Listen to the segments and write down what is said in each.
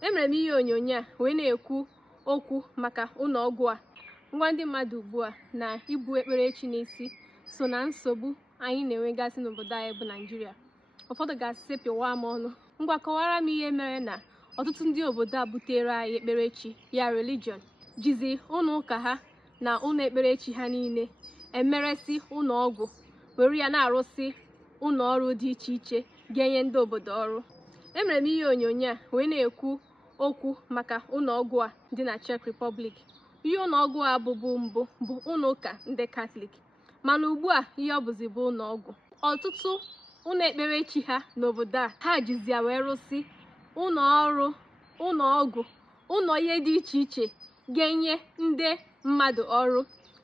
Emere m ihe onyonyo a wee na-ekwu okwu maka ụlọ ọgwụ a. Ngwa ndị mmadụ ugbu a na ibu ekperechi n'isi so na nsogbu anyị na-enwegasị n'obodo anyị bụ Naịjirịa. Ụfọdụ ga-asị pịwa m ọnụ. Ngwa kọwara m ihe mere na ọtụtụ ndị obodo a butere anyị ekperechi ya religion jizi ụlọ ụka ha na ụlọ ekperechi ha niile emeresi ụlọ ọgwụ were ya na-arụsị ụlọ ọrụ dị iche iche ga-enye ndị obodo ọrụ. Emere m ihe onyonyo a wee na-ekwu okwu maka ụlọ ọgwụ a dị na Czech Republic. Ihe ụlọ ọgwụ a bụbu mbụ bụ ụlọ ụka ndị Katọlik, mana ugbu a ihe ọ bụzi bụ ụlọ ọgwụ. Ọtụtụ ụlọ ekperechi ha n'obodo a ha jizi ya wee rụsị ụlọ ọrụ, ụlọ ọgwụ, ụlọ ihe dị iche iche ga-enye ndị mmadụ ọrụ,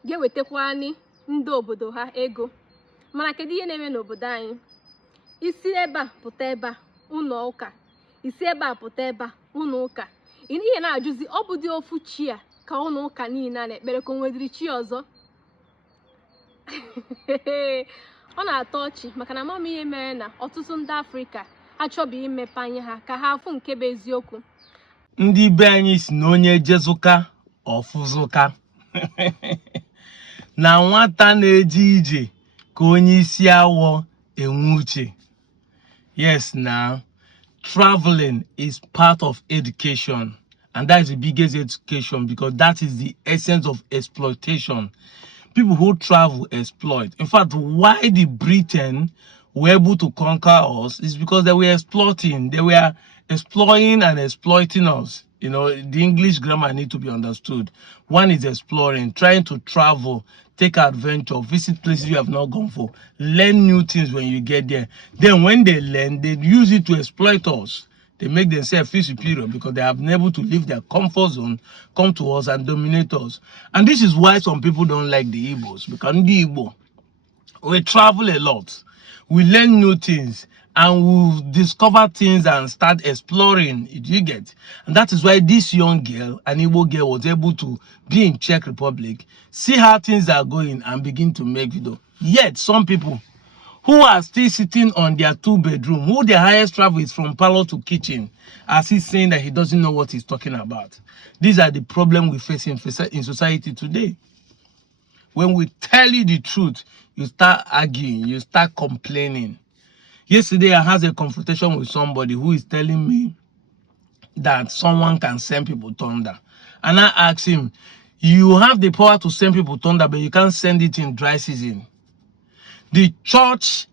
ga-ewetakwani ndị obodo ha ego. Mana kedu ihe na-eme n'obodo anyị? Isi ebe a pụta ebe a ụlọ ụka, isi ebe a pụta ebe a ụlọ ụka. Ihe na-ajụzi ọ bụ dị ofu chi a ka ụlọ ụka niile a na-ekpere ka o nwedịrị chi ọzọ. Ọ na-atọ ọchị maka na amam ihe mere na ọtụtụ ndị Afrịka achọbeghị imepe anya ha ka ha fụ nke bụ eziokwu. Ndị be anyị si na onye jezuka ọfụzụka na nwata na-eje ije ka onye isi awọ enwe uche. Yes, now traveling is part of education, and that is the biggest education because that is the essence of exploitation. People who travel exploit. In fact, why the Britain were able to conquer us is because they were exploiting. They were exploring and exploiting us. You know, the English grammar need to be understood. One is exploring, trying to travel, take adventure, visit places you have not gone for, learn new things when you get there. Then when they learn, they use it to exploit us. They make themselves feel superior because they have been able to leave their comfort zone, come to us and dominate us. And this is why some people don't like the Igbos, because the Igbo, we travel a lot, we learn new things, and we discover things and start exploring. You get? And that is why this young girl, an Igbo girl, was able to be in Czech Republic, see how things are going, and begin to make video. Yet some people who are still sitting on their 2-bedroom, who their highest travel is from parlor to kitchen, as he's saying that he doesn't know what he's talking about. These are the problems we face in society today. When we tell you the truth, you start arguing, you start complaining. Yesterday, I had a confrontation with somebody who is telling me that someone can send people thunder. And I asked him, you have the power to send people thunder, but you can't send it in dry season. The church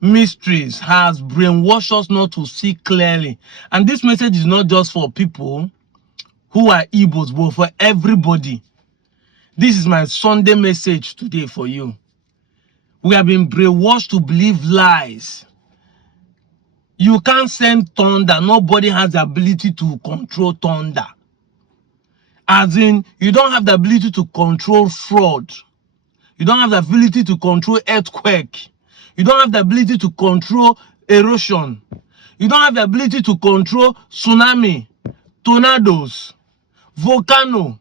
mysteries has brainwashed us not to see clearly. And this message is not just for people who are Igbos, but for everybody. This is my Sunday message today for you. We have been brainwashed to believe lies. You can't send thunder. Nobody has the ability to control thunder. As in, you don't have the ability to control fraud. You don't have the ability to control earthquake. You don't have the ability to control erosion. You don't have the ability to control tsunami, tornadoes, volcano.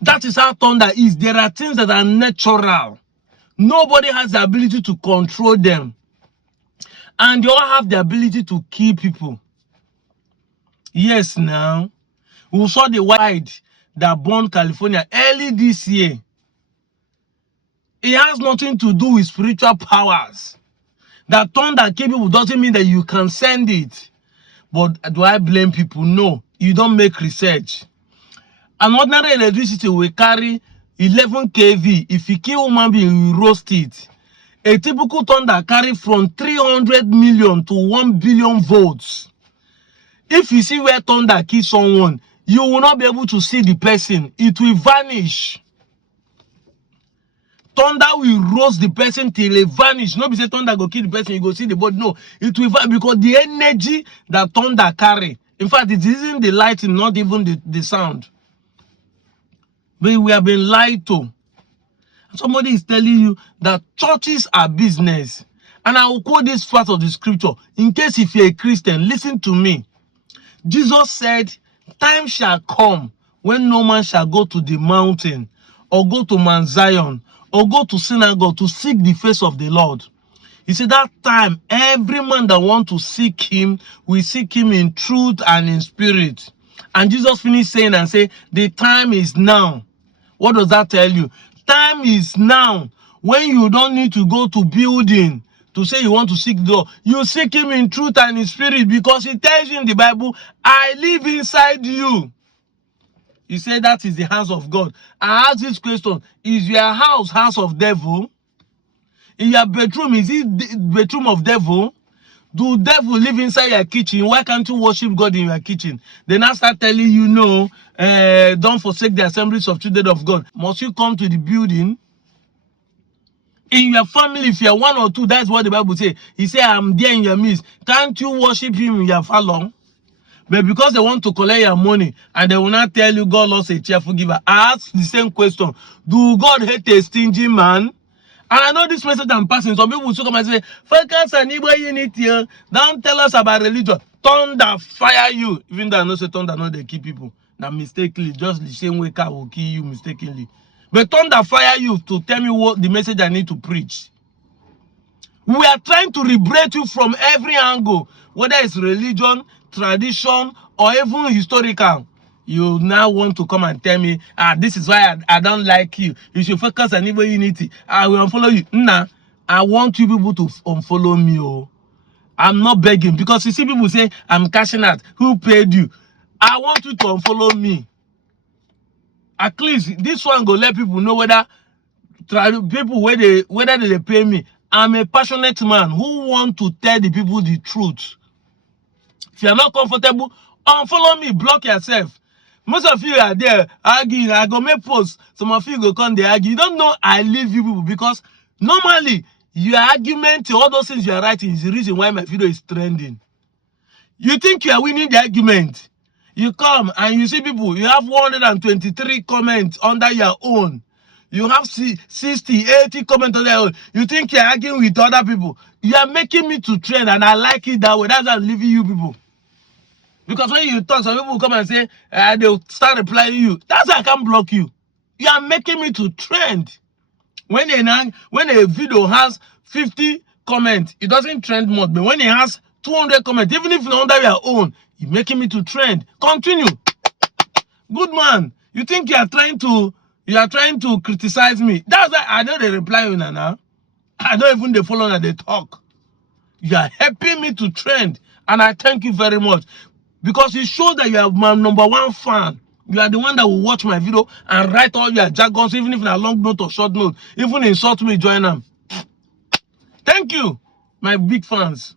That is how thunder is. There are things that are natural. Nobody has the ability to control them. And you all have the ability to kill people. Yes, now. We saw the wide that burned California early this year. It has nothing to do with spiritual powers. That thunder kill people doesn't mean that you can send it. But do I blame people? No. You don't make research. An ordinary electricity will carry 11 kV. If you kill human being, you roast it. A typical thunder carry from 300 million to 1 billion volts. If you see where thunder kills someone, you will not be able to see the person. It will vanish. Thunder will roast the person till it vanish. Not be say thunder go kill the person, you go see the body. No, it will vanish because the energy that thunder carry. In fact, it isn't the lighting, not even the sound. But we have been lied to. Somebody is telling you that churches are business. And I will quote this part of the scripture. In case if you're a Christian, listen to me. Jesus said, time shall come when no man shall go to the mountain or go to Mount Zion or go to synagogue to seek the face of the Lord. He said that time, every man that want to seek him will seek him in truth and in spirit. And Jesus finished saying and say, the time is now. What does that tell you? Time is now. When you don't need to go to building to say you want to seek the Lord, you seek him in truth and in spirit, because he tells you in the Bible, I live inside you. He said that is the house of God. I ask this question, is your house of devil? In your bedroom, is it the bedroom of devil? Do devil live inside your kitchen? Why can't you worship God in your kitchen? Then I start telling you, no, don't forsake the assemblies of children of God. Must you come to the building? In your family, if you're one or two, that's what the Bible says. He said, I'm there in your midst. Can't you worship him in your salon? But because they want to collect your money and they will not tell you God loves a cheerful giver. I ask the same question. Do God hate a stingy man? And I know this message I'm passing. Some people will come and say, focus on unity. Don't tell us about religion. Thunder fire you. Even though I know say thunder not they kill people. Now mistakenly, just the same way car will kill you mistakenly. But thunder fire you to tell me what the message I need to preach. We are trying to liberate you from every angle, whether it's religion, tradition, or even historical. You now want to come and tell me, this is why I don't like you. You should focus on Igbo unity. I will unfollow you. Nah, I want you people to unfollow me. Oh. I'm not begging, because you see people say, I'm cashing out. Who paid you? I want you to unfollow me. At least this one go let people know whether they pay me. I'm a passionate man who want to tell the people the truth. If you're not comfortable, unfollow me, block yourself. Most of you are there arguing. I go make posts. Some of you go come they argue. You don't know I leave you people, because normally your argument, all those things you are writing is the reason why my video is trending. You think you are winning the argument. You come and you see people, you have 123 comments under your own. You have 60, 80 comments on their own. You think you're arguing with other people. You are making me to trend, and I like it that way. That's why I'm leaving you people. Because when you talk, some people will come and say, they'll start replying you. That's why I can't block you. You are making me to trend. When a video has 50 comments, it doesn't trend much. But when it has 200 comments, even if it's under your own, you're making me to trend. Continue. Good man. You think you are trying to criticize me. That's why I know they reply you now. I don't even they follow and they talk. You are helping me to trend. And I thank you very much. Because it shows that you are my #1 fan. You are the one that will watch my video and write all your jargons, even if in a long note or short note. Even insult me, join them. Thank you, my big fans.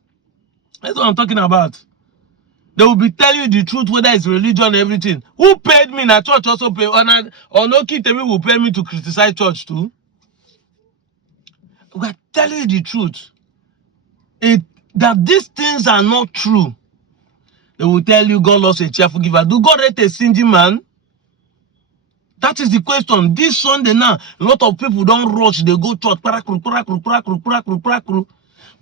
That's what I'm talking about. They will be telling you the truth, whether it's religion and everything. Who paid me? Na church also pay. Or no kid will pay me to criticize church too. We are telling you the truth. That these things are not true. They will tell you God loves a cheerful giver. Do God hate a stingy man? That is the question. This Sunday now, a lot of people don't rush. They go church.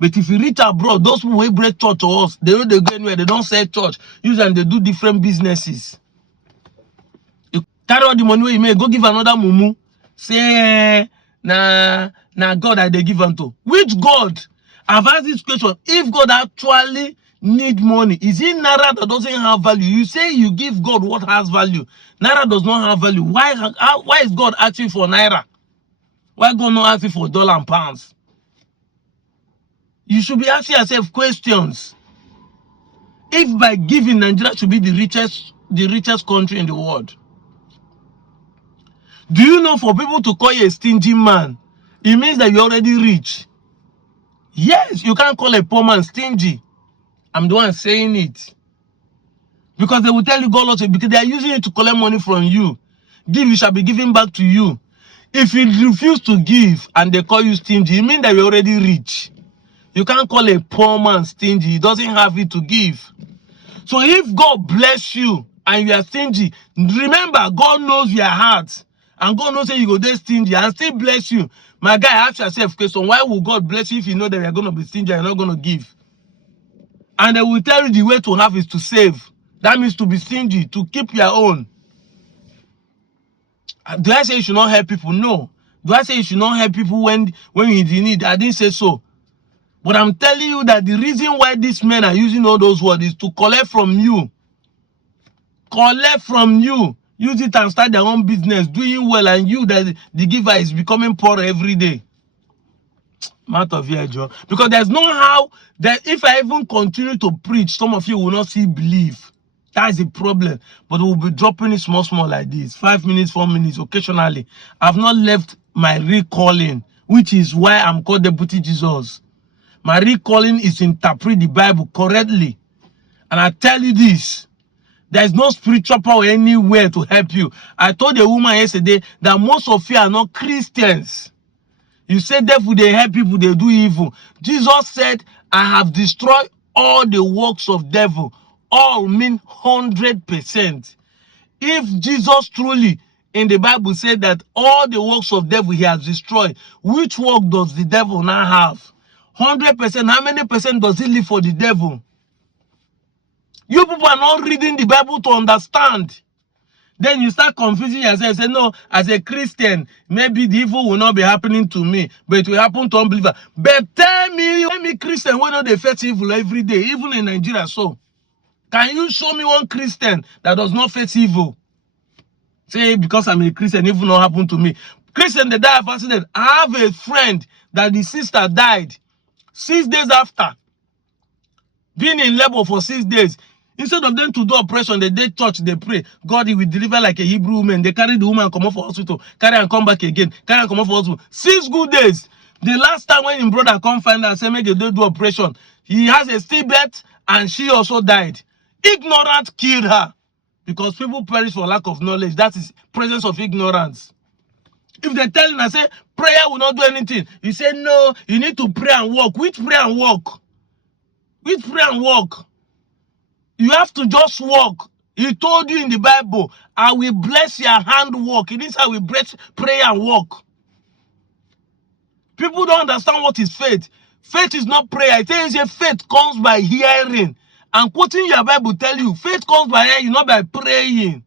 But if you reach abroad, those people who break church to us, they know they go anywhere. They don't sell church. Usually they do different businesses. You carry all the money where you make, go give another mumu. Say, nah, God that they give unto. Which God? I've asked this question. If God actually need money, is it Naira that doesn't have value? You say you give God what has value. Naira does not have value. Why is God asking for Naira? Why God not asking for dollar and pounds? You should be asking yourself questions. If by giving, Nigeria should be the richest country in the world. Do you know for people to call you a stingy man, it means that you're already rich? Yes, you can't call a poor man stingy. I'm the one saying it. Because they will tell you God loves it, because they are using it to collect money from you. Give, you shall be given back to you. If you refuse to give and they call you stingy, it means that you're already rich. You can't call a poor man stingy. He doesn't have it to give. So if God bless you and you are stingy, remember God knows your heart. And God knows that you go there stingy and still bless you. My guy, ask yourself question, why will God bless you if you know that you're going to be stingy and you're not going to give? And they will tell you the way to have is to save. That means to be stingy, to keep your own. Do I say you should not help people? No. Do I say you should not help people when you're in need? I didn't say so. But I'm telling you that the reason why these men are using all those words is to collect from you. Collect from you. Use it and start their own business, doing well, and you, that the giver, is becoming poorer every day. Out of here, Joe. Because there's no how that if I even continue to preach, some of you will not see believe. That's the problem. But we'll be dropping it small like this. 5 minutes, 4 minutes, occasionally. I've not left my recalling, which is why I'm called Deputy Jesus. My recalling is to interpret the Bible correctly. And I tell you this, there is no spiritual power anywhere to help you. I told a woman yesterday that most of you are not Christians. You say devil, they help people, they do evil. Jesus said, I have destroyed all the works of devil. All mean 100%. If Jesus truly in the Bible said that all the works of devil he has destroyed, which work does the devil now have? 100%. How many percent does he live for the devil? You people are not reading the Bible to understand. Then you start confusing yourself. Say, no, as a Christian, maybe the evil will not be happening to me, but it will happen to unbelievers. But tell me Christian, why not they face evil every day, even in Nigeria? So, can you show me one Christian that does not face evil? Say, because I'm a Christian, evil not happen to me. Christian, they die of accident. I have a friend that the sister died 6 days after being in labor for 6 days. Instead of them to do operation, they did church, they pray. God, he will deliver like a Hebrew woman. They carry the woman and come off for hospital, carry and come back again, carry and come off for hospital. 6 good days. The last time when his brother come find her, say, make they do operation, he has a stillbirth and she also died. Ignorance killed her. Because people perish for lack of knowledge. That is presence of ignorance. If they tell him, I say, prayer will not do anything. He say, no, you need to pray and walk. Which pray and walk? Which pray and walk? You have to just walk. He told you in the Bible, I will bless your handwork. It is I will bless prayer and walk. People don't understand what is faith. Faith is not prayer. It tells you faith comes by hearing. And quoting your Bible tell you, faith comes by hearing, not by praying.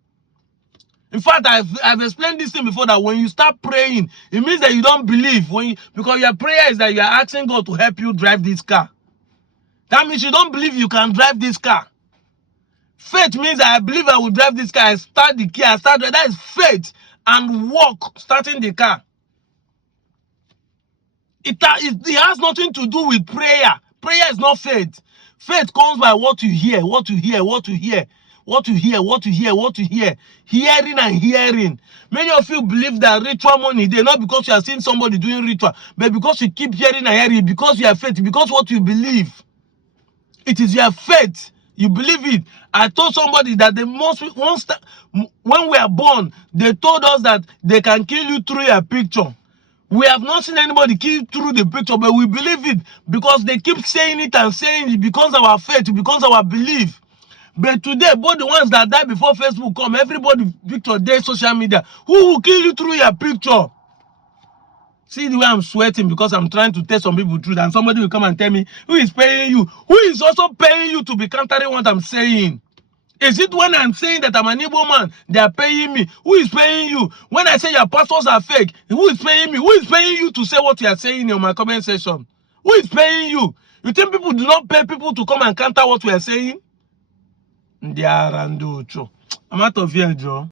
In fact, I've explained this thing before, that when you start praying, it means that you don't believe. Because your prayer is that you are asking God to help you drive this car. That means you don't believe you can drive this car. Faith means I believe I will drive this car. I start the key. That is faith. And walk, starting the car. It has nothing to do with prayer. Prayer is not faith. Faith comes by what you hear, what you hear, what you hear, what you hear, what you hear, what you hear. Hearing and hearing. Many of you believe that ritual money, they're not because you are seeing somebody doing ritual, but because you keep hearing and hearing, because you have faith, because what you believe. It is your faith. You believe it. I told somebody that when we are born, they told us that they can kill you through your picture. We have not seen anybody kill through the picture, but we believe it because they keep saying it and saying it because of our faith, because of our belief. But today, both the ones that died before Facebook come, everybody picture their social media. Who will kill you through your picture? See the way I'm sweating because I'm trying to tell some people the truth, and somebody will come and tell me, who is paying you? Who is also paying you to be countering what I'm saying? Is it when I'm saying that I'm an Igbo man, they are paying me? Who is paying you? When I say your pastors are fake, who is paying me? Who is paying you to say what you are saying in my comment section? Who is paying you? You think people do not pay people to come and counter what we are saying? I'm out of here, Joe.